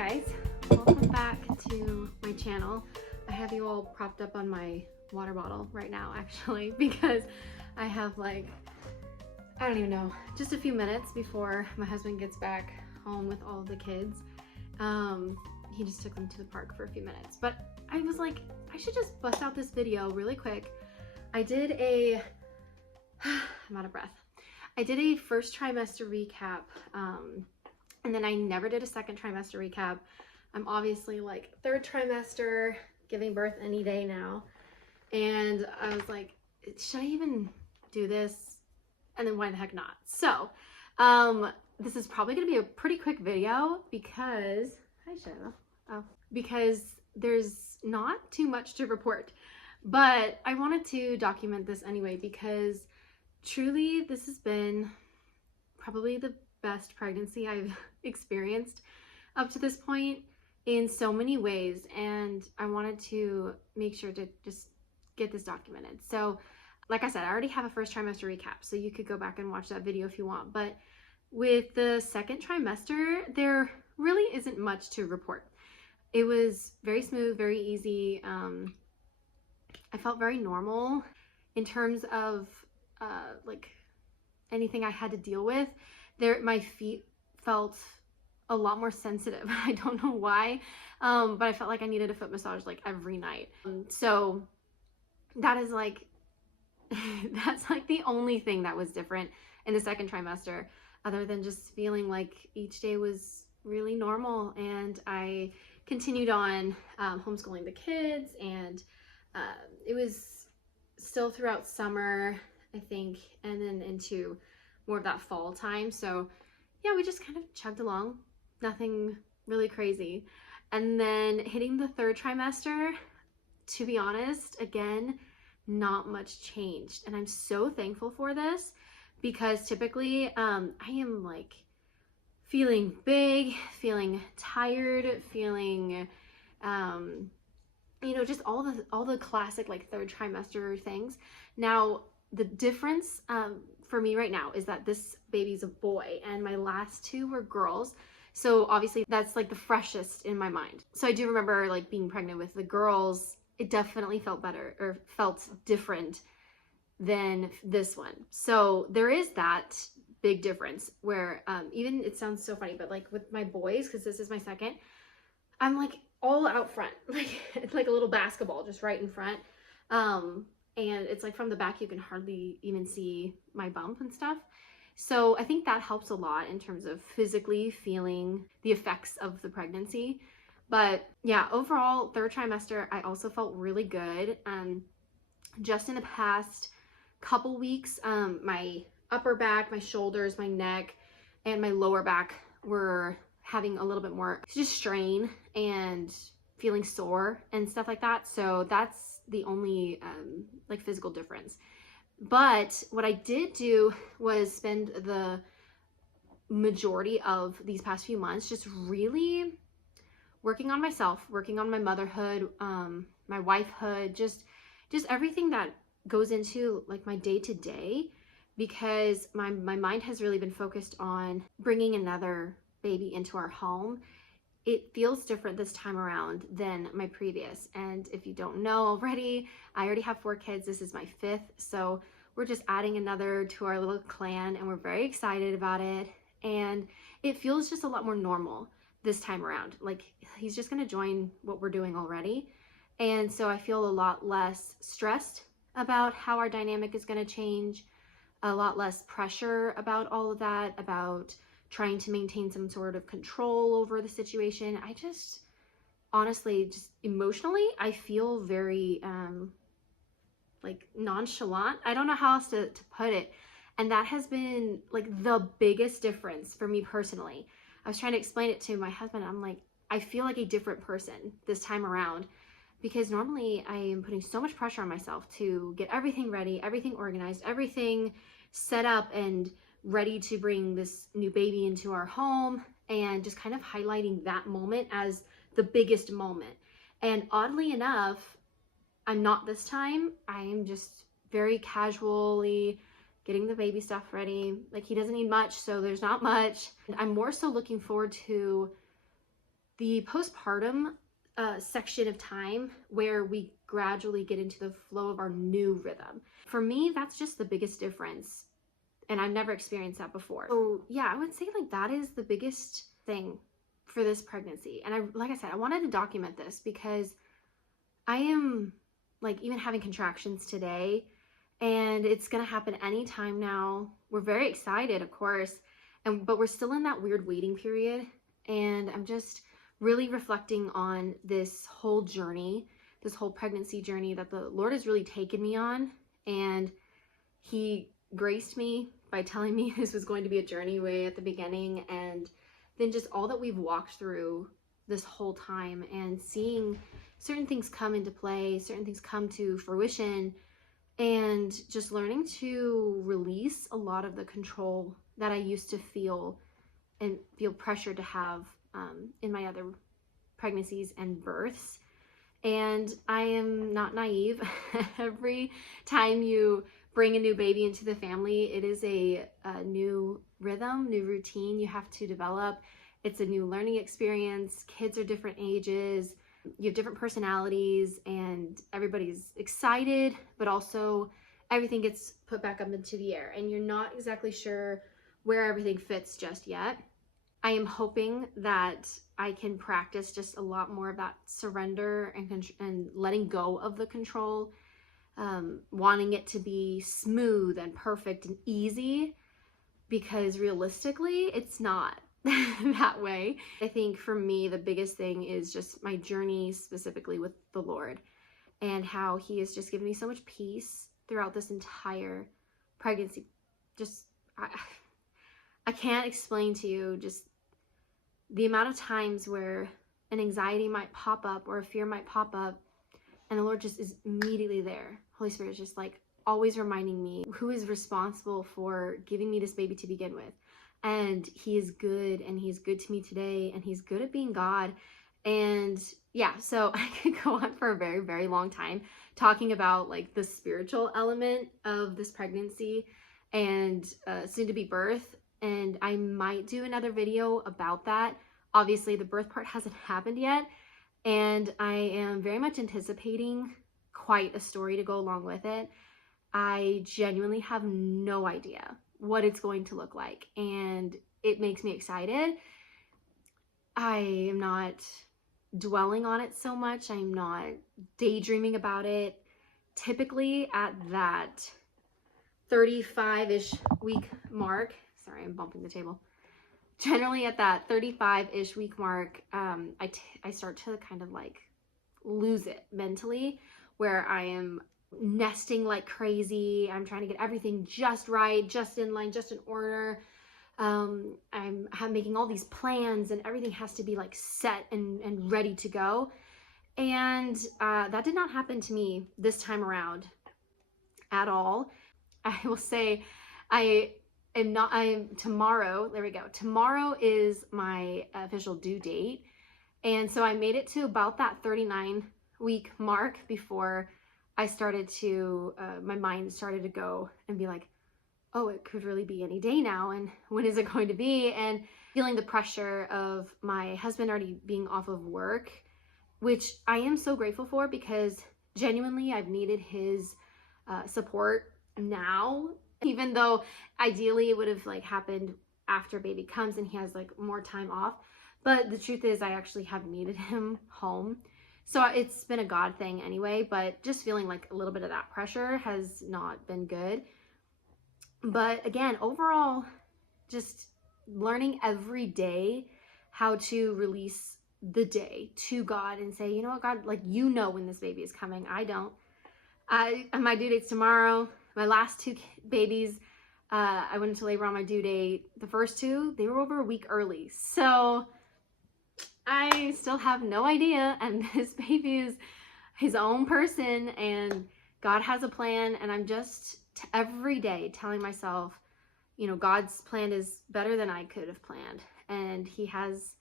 guys, welcome back to my channel. I have you all propped up on my water bottle right now actually because I have I don't even know, just a few minutes before my husband gets back home with all of the kids. He just took them to the park for a few minutes, but I was like, I should just bust out this video really quick. I did a, I'm out of breath. I did a first trimester recap, and then I never did a second trimester recap. I'm obviously like third trimester, giving birth any day now. And I was like, should I even do this? And then why the heck not? So, this is probably gonna be a pretty quick video because, hi Shiloh. Oh, because there's not too much to report. But I wanted to document this anyway because truly this has been probably the best pregnancy I've experienced up to this point in so many ways, and I wanted to make sure to just get this documented. So like I said, I already have a first trimester recap, so you could go back and watch that video if you want, but with the second trimester there really isn't much to report. It was very smooth, very easy. I felt very normal in terms of like anything I had to deal with. My feet felt a lot more sensitive. I don't know why, but I felt like I needed a foot massage like every night. So that is like, that's like the only thing that was different in the second trimester, other than just feeling like each day was really normal. And I continued on homeschooling the kids, and it was still throughout summer, I think, and then into more of that fall time. So yeah, we just kind of chugged along, nothing really crazy. And then hitting the third trimester, to be honest, again, not much changed. And I'm so thankful for this because typically I am like feeling big, feeling tired, feeling you know, just all the classic like third trimester things. Now the difference for me right now is that this baby's a boy and my last two were girls. So obviously that's like the freshest in my mind. So I do remember like being pregnant with the girls. It definitely felt better or felt different than this one. So there is that big difference where even, it sounds so funny, but like with my boys, because this is my second, I'm like all out front, like it's like a little basketball just right in front. And it's like from the back you can hardly even see my bump and stuff. So I think that helps a lot in terms of physically feeling the effects of the pregnancy. But yeah, overall third trimester I also felt really good. Just in the past couple weeks, my upper back, my shoulders, my neck, and my lower back were having a little bit more just strain and feeling sore and stuff like that. So that's the only like physical difference. But what I did do was spend the majority of these past few months just really working on myself, working on my motherhood, my wifehood, just everything that goes into like my day-to-day, because my mind has really been focused on bringing another baby into our home. It feels different this time around than my previous. And if you don't know already, I already have 4 kids. This is my 5th. So we're just adding another to our little clan, and we're very excited about it. And it feels just a lot more normal this time around. Like he's just gonna join what we're doing already. And so I feel a lot less stressed about how our dynamic is gonna change, a lot less pressure about all of that, about trying to maintain some sort of control over the situation. I just, honestly, just emotionally, I feel very like nonchalant. I don't know how else to put it. And that has been like the biggest difference for me personally. I was trying to explain it to my husband. I'm like, I feel like a different person this time around, because normally I am putting so much pressure on myself to get everything ready, everything organized, everything set up and ready to bring this new baby into our home, and just kind of highlighting that moment as the biggest moment. And oddly enough, I'm not this time. I am just very casually getting the baby stuff ready. Like he doesn't need much, so there's not much. I'm more so looking forward to the postpartum section of time where we gradually get into the flow of our new rhythm. For me, that's just the biggest difference. And I've never experienced that before. So yeah, I would say like that is the biggest thing for this pregnancy. And like I said, I wanted to document this because I am like even having contractions today, and it's gonna happen anytime now. We're very excited, of course, but we're still in that weird waiting period. And I'm just really reflecting on this whole journey, this whole pregnancy journey that the Lord has really taken me on. And he graced me by telling me this was going to be a journey way at the beginning, and then just all that we've walked through this whole time, and seeing certain things come into play, certain things come to fruition, and just learning to release a lot of the control that I used to feel and feel pressure to have in my other pregnancies and births. And I am not naive. Every time you bring a new baby into the family, it is a new rhythm, new routine you have to develop. It's a new learning experience. Kids are different ages. You have different personalities, and everybody's excited, but also everything gets put back up into the air, and you're not exactly sure where everything fits just yet. I am hoping that I can practice just a lot more of that surrender and letting go of the control, wanting it to be smooth and perfect and easy, because realistically, it's not that way. I think for me, the biggest thing is just my journey specifically with the Lord, and how he has just given me so much peace throughout this entire pregnancy. Just, I can't explain to you just the amount of times where an anxiety might pop up or a fear might pop up, and the Lord just is immediately there. Holy Spirit is just like always reminding me who is responsible for giving me this baby to begin with. And he is good, and he's good to me today, and he's good at being God. And yeah, so I could go on for a very, very long time talking about like the spiritual element of this pregnancy and soon to be birth. And I might do another video about that. Obviously, the birth part hasn't happened yet, and I am very much anticipating quite a story to go along with it. I genuinely have no idea what it's going to look like, and it makes me excited. I am not dwelling on it so much. I'm not daydreaming about it. Typically at that 35-ish week mark, sorry, I'm bumping the table. Generally at that 35-ish week mark, I start to kind of like lose it mentally, where I am nesting like crazy. I'm trying to get everything just right, just in line, just in order. I'm making all these plans, and everything has to be like set and ready to go. And that did not happen to me this time around at all. I will say tomorrow, there we go. Tomorrow is my official due date. And so I made it to about that 39-week mark before I started to, my mind started to go and be like, oh, it could really be any day now, and when is it going to be? And feeling the pressure of my husband already being off of work, which I am so grateful for, because genuinely I've needed his support now, even though ideally it would have like happened after baby comes and he has like more time off. But the truth is I actually have needed him home. So it's been a God thing anyway, but just feeling like a little bit of that pressure has not been good. But again, overall, just learning every day how to release the day to God and say, you know what, God, like, you know when this baby is coming. I don't. My due date's tomorrow. My last two babies, I went into labor on my due date. The first two, they were over a week early. So I still have no idea, and this baby is his own person, and God has a plan, and I'm just every day telling myself, you know, God's plan is better than I could have planned, and he has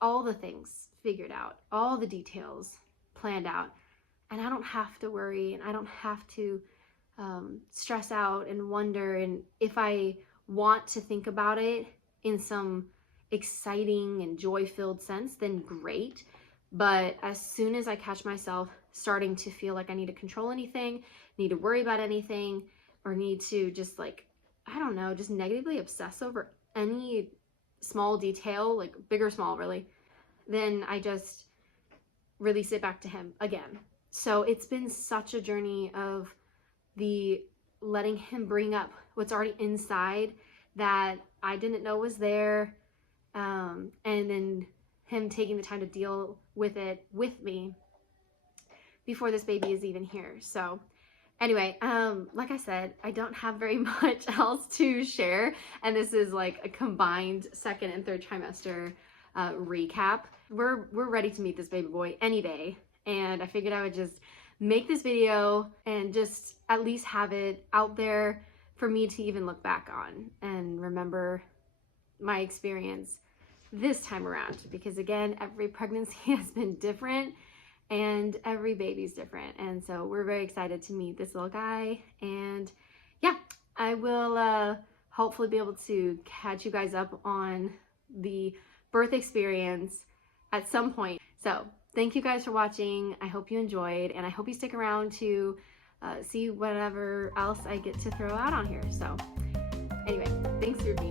all the things figured out, all the details planned out, and I don't have to worry, and I don't have to stress out and wonder. And if I want to think about it in some exciting and joy-filled sense, then great. But as soon as I catch myself starting to feel like I need to control anything, need to worry about anything, or need to just like, I don't know, just negatively obsess over any small detail, like big or small really, then I just release it back to him again. So it's been such a journey of the letting him bring up what's already inside that I didn't know was there, and then him taking the time to deal with it with me before this baby is even here. So anyway, like I said, I don't have very much else to share, and this is like a combined second and third trimester recap. We're ready to meet this baby boy any day, and I figured I would just make this video and just at least have it out there for me to even look back on and remember my experience this time around, because again, every pregnancy has been different and every baby's different, and so we're very excited to meet this little guy. And yeah, I will hopefully be able to catch you guys up on the birth experience at some point. So thank you guys for watching. I hope you enjoyed, and I hope you stick around to see whatever else I get to throw out on here. So anyway, thanks for being